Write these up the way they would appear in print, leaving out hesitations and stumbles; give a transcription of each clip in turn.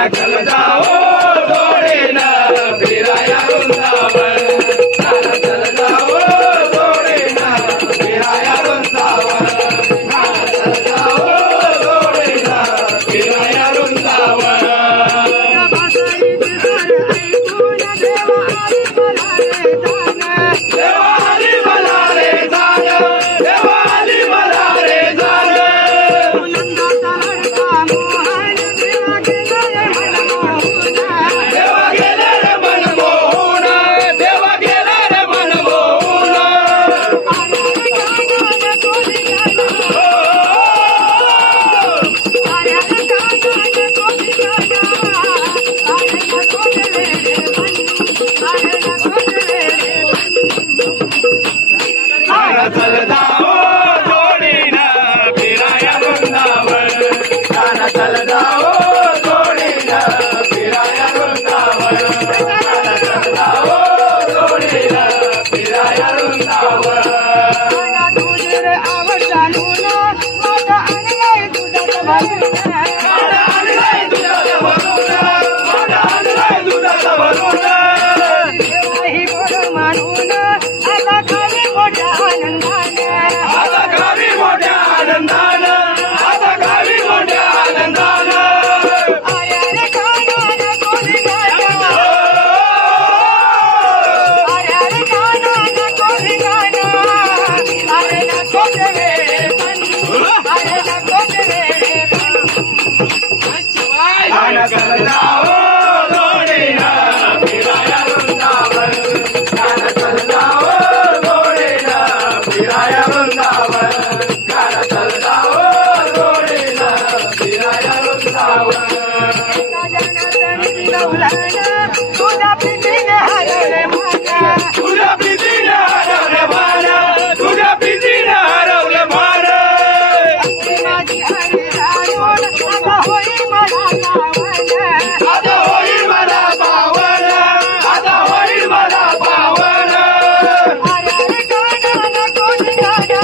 काना चल जाओ जोडीनं फिराया वृंदावन काना चल जाओ जोडीनं फिराया वृंदावन काना चल जाओ जोडीनं फिराया वृंदावन चल जाओ जोडीनं फिराया वृंदावन काना चल जाओ जोडीनं फिराया वृंदावन काना चल जाओ जोडीनं फिराया वृंदावन चल जाओ जोडीनं फिराया वृंदावन काना चल जाओ जोडीनं फिराया वृंदावन काना चल जाओ जोडीनं फिराया वृंदावन तुझ्या प्रीतीने हरवले मन तुझ्या प्रीतीने हरवले मन तुझ्या प्रीतीने हरवले मन माझी हरी राजोड आता होई मला आता होईल मला पावन आता होईल मला पावन अरे काना कोणी गाना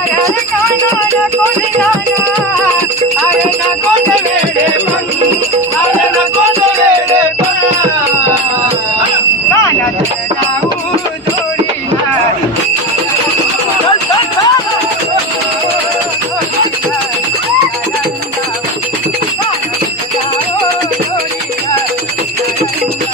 अरे काना कोणी गाना अरे नको ते वेडे पण अरे नको ते वेडे पण काना जाऊ जोडीनं Thank you.